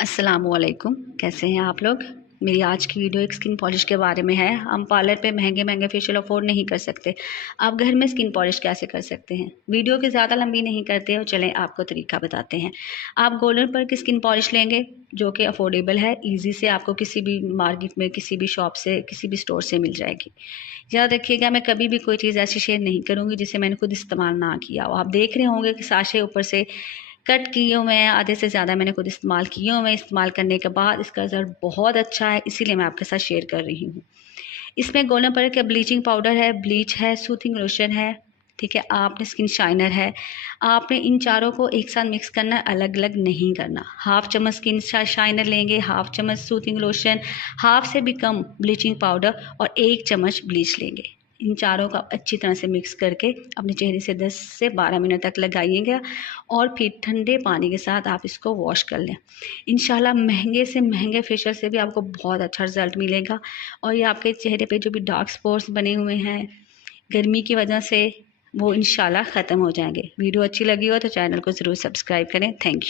अस्सलामुअलैकुम, कैसे हैं आप लोग। मेरी आज की वीडियो एक स्किन पॉलिश के बारे में है। हम पार्लर पे महंगे महंगे फेशियल अफोर्ड नहीं कर सकते, आप घर में स्किन पॉलिश कैसे कर सकते हैं। वीडियो की ज़्यादा लंबी नहीं करते और चलें आपको तरीका बताते हैं। आप गोल्डन पर की स्किन पॉलिश लेंगे जो कि अफोर्डेबल है, ईजी से आपको किसी भी मार्केट में, किसी भी शॉप से, किसी भी स्टोर से मिल जाएगी। याद रखिएगा, मैं कभी भी कोई चीज़ ऐसी शेयर नहीं करूँगी जिसे मैंने खुद इस्तेमाल ना किया हो। आप देख रहे होंगे कि साशे ऊपर से कट किए हुए हैं, आधे से ज़्यादा मैंने खुद इस्तेमाल किए हुए हैं। इस्तेमाल करने के बाद इसका रिज़ल्ट बहुत अच्छा है, इसीलिए मैं आपके साथ शेयर कर रही हूँ। इसमें गोल्डन पर का ब्लीचिंग पाउडर है, ब्लीच है, सूथिंग लोशन है, ठीक है, आपने स्किन शाइनर है। आपने इन चारों को एक साथ मिक्स करना, अलग अलग नहीं करना। हाफ चम्मच स्किन शाइनर लेंगे, हाफ चम्मच सूथिंग लोशन, हाफ से भी कम ब्लीचिंग पाउडर और 1 चम्मच ब्लीच लेंगे। इन चारों का अच्छी तरह से मिक्स करके अपने चेहरे से 10 से 12 मिनट तक लगाइएगा और फिर ठंडे पानी के साथ आप इसको वॉश कर लें। इंशाल्लाह महंगे से महंगे फेशियल से भी आपको बहुत अच्छा रिजल्ट मिलेगा और ये आपके चेहरे पे जो भी डार्क स्पॉट्स बने हुए हैं गर्मी की वजह से, वो इंशाल्लाह ख़त्म हो जाएंगे। वीडियो अच्छी लगी हो तो चैनल को ज़रूर सब्सक्राइब करें। Thank you.